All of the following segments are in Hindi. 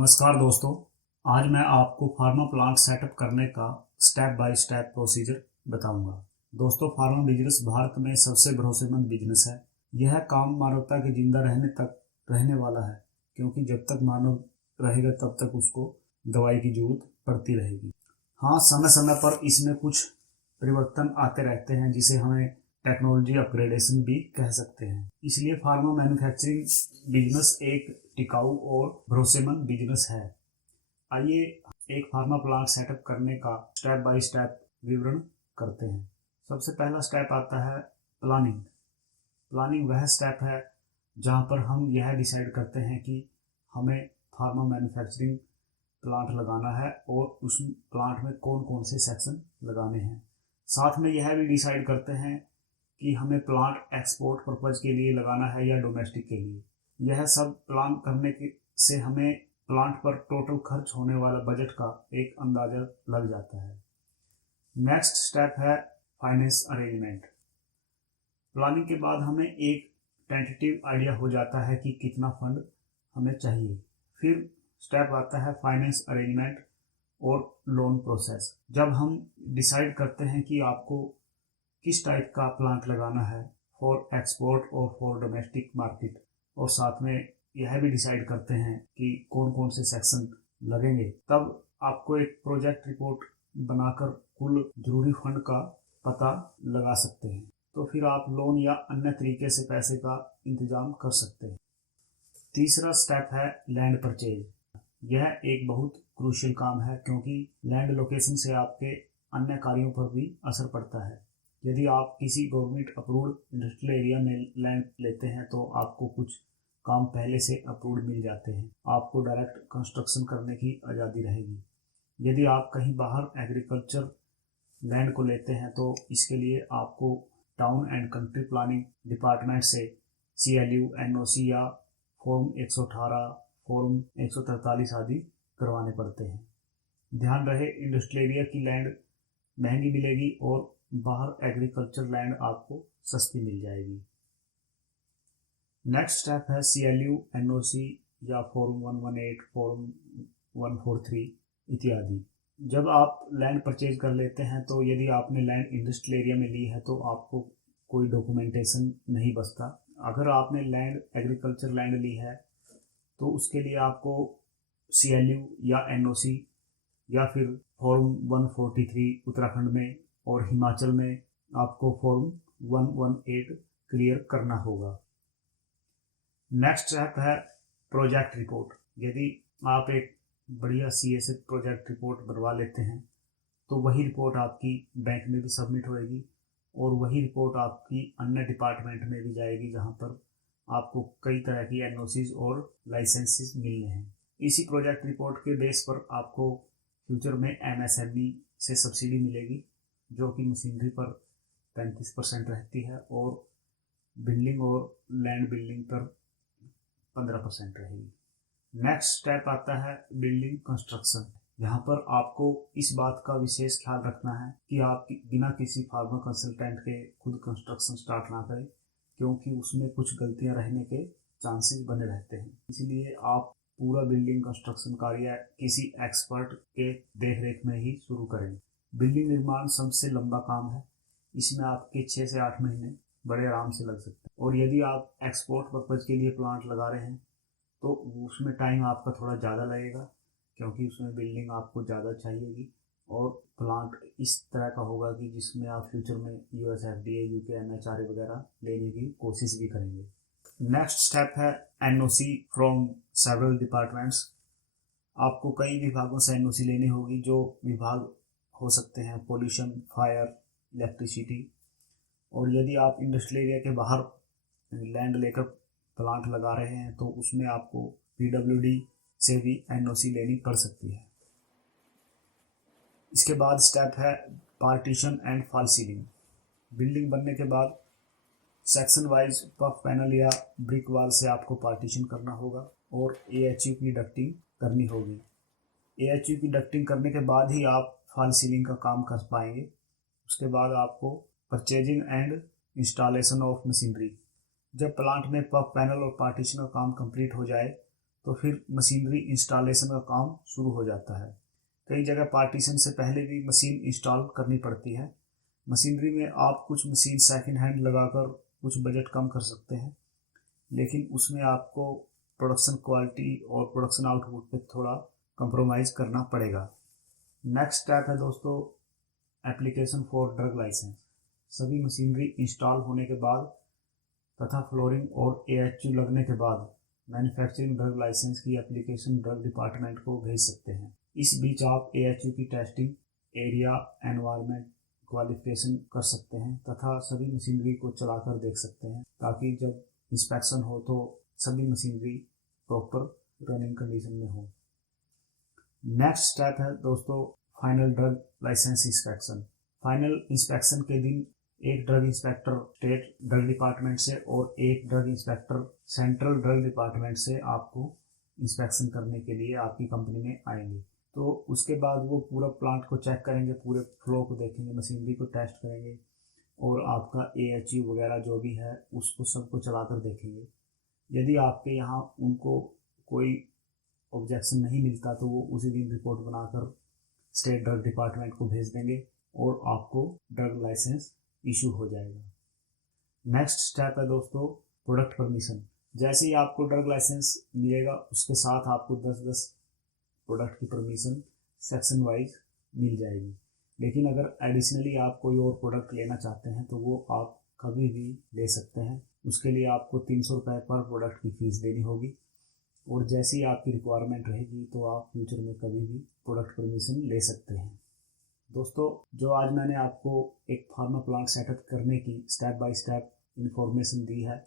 नमस्कार दोस्तों। आज मैं आपको फार्मा प्लांट सेटअप करने का स्टेप बाय स्टेप प्रोसीजर बताऊंगा। दोस्तों, फार्मा बिजनेस भारत में सबसे भरोसेमंद बिजनेस है। यह काम मानवता के जिंदा रहने तक रहने वाला है, क्योंकि जब तक मानव रहेगा तब तक उसको दवाई की जरूरत पड़ती रहेगी। हाँ, समय समय पर इसमें कुछ परिवर्तन आते रहते हैं, जिसे हमें टेक्नोलॉजी अपग्रेडेशन भी कह सकते हैं। इसलिए फार्मा मैन्युफैक्चरिंग बिजनेस एक टिकाऊ और भरोसेमंद बिजनेस है। आइए एक फार्मा प्लांट सेटअप करने का स्टेप बाय स्टेप विवरण करते हैं। सबसे पहला स्टेप आता है प्लानिंग। प्लानिंग वह स्टेप है जहां पर हम यह डिसाइड करते हैं कि हमें फार्मा मैन्युफैक्चरिंग प्लांट लगाना है और उस प्लांट में कौन कौन से सेक्शन लगाने हैं। साथ में यह भी डिसाइड करते हैं कि हमें प्लांट एक्सपोर्ट पर्पज के लिए लगाना है या डोमेस्टिक के लिए। यह सब प्लान करने से हमें प्लांट पर टोटल खर्च होने वाला बजट का एक अंदाजा लग जाता है। नेक्स्ट स्टेप है फाइनेंस अरेंजमेंट। प्लानिंग के बाद हमें एक टेंटेटिव आइडिया हो जाता है कि कितना फंड हमें चाहिए। फिर स्टेप आता है फाइनेंस अरेंजमेंट और लोन प्रोसेस। जब हम डिसाइड करते हैं कि आपको किस टाइप का प्लांट लगाना है फॉर एक्सपोर्ट और फॉर डोमेस्टिक मार्केट, और साथ में यह भी डिसाइड करते हैं कि कौन कौन से सेक्शन लगेंगे, तब आपको एक प्रोजेक्ट रिपोर्ट बनाकर कुल जरूरी फंड का पता लगा सकते हैं। तो फिर आप लोन या अन्य तरीके से पैसे का इंतजाम कर सकते हैं। तीसरा स्टेप है लैंड परचेज। यह एक बहुत क्रूशियल काम है, क्योंकि लैंड लोकेशन से आपके अन्य कार्यों पर भी असर पड़ता है। यदि आप किसी गवर्नमेंट अप्रूव्ड इंडस्ट्रियल एरिया में लैंड लेते हैं तो आपको कुछ काम पहले से अप्रूव्ड मिल जाते हैं। आपको डायरेक्ट कंस्ट्रक्शन करने की आज़ादी रहेगी। यदि आप कहीं बाहर एग्रीकल्चर लैंड को लेते हैं तो इसके लिए आपको town and country planning department से CLU, NOC या फॉर्म 118, फॉर्म 143 आदि करवाने पड़ते हैं। ध्यान रहे, इंडस्ट्रियल एरिया की लैंड महंगी मिलेगी और बाहर एग्रीकल्चर लैंड आपको सस्ती मिल जाएगी। नेक्स्ट स्टेप है CLU, NOC या फॉर्म 118, फॉर्म 143 इत्यादि। जब आप लैंड परचेज कर लेते हैं तो यदि आपने लैंड इंडस्ट्रियल एरिया में ली है तो आपको कोई डॉक्यूमेंटेशन नहीं बचता। अगर आपने लैंड एग्रीकल्चर लैंड ली है तो उसके लिए आपको CLU या NOC या फिर फॉर्म 143 उत्तराखंड में और हिमाचल में आपको फॉर्म 118 क्लियर करना होगा। नेक्स्ट स्टेप है प्रोजेक्ट रिपोर्ट। यदि आप एक बढ़िया CA से प्रोजेक्ट रिपोर्ट बनवा लेते हैं तो वही रिपोर्ट आपकी बैंक में भी सबमिट होएगी और वही रिपोर्ट आपकी अन्य डिपार्टमेंट में भी जाएगी, जहां पर आपको कई तरह की NOCs और लाइसेंसेस मिलने हैं। इसी प्रोजेक्ट रिपोर्ट के बेस पर आपको फ्यूचर में MSME से सब्सिडी मिलेगी, जो कि मशीनरी पर 35% रहती है और बिल्डिंग और लैंड बिल्डिंग पर 15% रहेगी। नेक्स्ट स्टेप आता है बिल्डिंग कंस्ट्रक्शन। यहाँ पर आपको इस बात का विशेष ख्याल रखना है कि आप बिना किसी फार्मा कंसल्टेंट के खुद कंस्ट्रक्शन स्टार्ट ना करें, क्योंकि उसमें कुछ गलतियां रहने के चांसेस बने रहते हैं। इसलिए आप पूरा बिल्डिंग कंस्ट्रक्शन कार्य किसी एक्सपर्ट के देखरेख में ही शुरू करें। बिल्डिंग निर्माण सबसे लंबा काम है। इसमें आपके 6 से 8 महीने बड़े आराम से लग सकते हैं, और यदि आप एक्सपोर्ट पर्पज के लिए प्लांट लगा रहे हैं तो उसमें टाइम आपका थोड़ा ज़्यादा लगेगा, क्योंकि उसमें बिल्डिंग आपको ज़्यादा चाहिएगी और प्लांट इस तरह का होगा कि जिसमें आप फ्यूचर में US FDA, UK MHRA वगैरह लेने की कोशिश भी करेंगे। नेक्स्ट स्टेप है NOC फ्रॉम सेवरल डिपार्टमेंट्स। आपको कई विभागों से NOC लेनी होगी। जो विभाग हो सकते हैं पोल्यूशन, फायर, इलेक्ट्रिसिटी। और यदि आप इंडस्ट्रियल एरिया के बाहर लैंड लेकर प्लांट लगा रहे हैं तो उसमें आपको PWD से भी NOC लेनी पड़ सकती है। इसके बाद स्टेप है partition and fall ceiling. Building बनने के बाद सेक्शन वाइज पफ पैनल या ब्रिक वॉल से आपको पार्टीशन करना होगा और AHU की डक्टिंग करनी होगी। AHU की डक्टिंग करने के बाद ही आप फॉल सीलिंग का काम कर पाएंगे। उसके बाद आपको purchasing and installation of machinery. जब प्लांट में पफ पैनल और पार्टीशन का काम कंप्लीट हो जाए तो फिर मशीनरी इंस्टॉलेशन का काम शुरू हो जाता है। कई जगह पार्टीशन से पहले भी मशीन इंस्टॉल करनी पड़ती है। मशीनरी में आप कुछ मशीन सेकंड हैंड लगाकर कुछ बजट कम कर सकते हैं, लेकिन उसमें आपको प्रोडक्शन क्वालिटी और प्रोडक्शन आउटपुट पे थोड़ा कंप्रोमाइज़ करना पड़ेगा। नेक्स्ट स्टेप है दोस्तों एप्लीकेशन फॉर ड्रग लाइसेंस। सभी मशीनरी इंस्टॉल होने के बाद तथा फ्लोरिंग और AHU लगने के बाद मैन्युफैक्चरिंग ड्रग लाइसेंस की एप्लीकेशन ड्रग डिपार्टमेंट को भेज सकते हैं। इस बीच आप AHU की टेस्टिंग, एरिया, एनवायरनमेंट क्वालिफिकेशन कर सकते हैं तथा सभी मशीनरी को चलाकर देख सकते हैं, ताकि जब इंस्पेक्शन हो तो सभी मशीनरी प्रॉपर रनिंग कंडीशन में हो। नेक्स्ट स्टेप है दोस्तों final drug licence inspection. Final inspection के दिन एक drug inspector state drug department से और एक drug inspector central drug department से आपको इंस्पेक्शन करने के लिए आपकी कंपनी में आएंगे। तो उसके बाद वो पूरा प्लांट को चेक करेंगे, पूरे फ्लो को देखेंगे, मशीनरी को टेस्ट करेंगे और आपका AHU वगैरह जो भी है उसको सबको चलाकर देखेंगे। यदि आपके यहाँ उनको कोई ऑब्जेक्शन नहीं मिलता तो वो उसी दिन रिपोर्ट बनाकर स्टेट ड्रग डिपार्टमेंट को भेज देंगे और आपको ड्रग लाइसेंस इशू हो जाएगा। नेक्स्ट स्टेप है दोस्तों प्रोडक्ट परमिशन। जैसे ही आपको ड्रग लाइसेंस मिलेगा उसके साथ आपको 10-10 प्रोडक्ट की परमिशन सेक्शन वाइज मिल जाएगी। लेकिन अगर एडिशनली आप कोई और प्रोडक्ट लेना चाहते हैं तो वो आप कभी भी ले सकते हैं। उसके लिए आपको 300 रुपये पर प्रोडक्ट की फ़ीस देनी होगी और जैसी ही आपकी रिक्वायरमेंट रहेगी तो आप फ्यूचर में कभी भी प्रोडक्ट परमिशन ले सकते हैं। दोस्तों, जो आज मैंने आपको एक फार्मा प्लांट सेटअप करने की स्टेप बाय स्टेप इन्फॉर्मेशन दी है,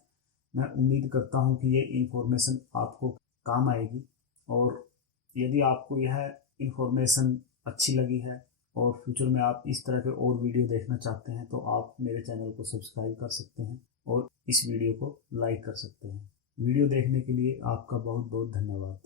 मैं उम्मीद करता हूं कि ये इन्फॉर्मेशन आपको काम आएगी। और यदि आपको यह इन्फॉर्मेशन अच्छी लगी है और फ्यूचर में आप इस तरह के और वीडियो देखना चाहते हैं तो आप मेरे चैनल को सब्सक्राइब कर सकते हैं और इस वीडियो को लाइक कर सकते हैं। वीडियो देखने के लिए आपका बहुत बहुत धन्यवाद।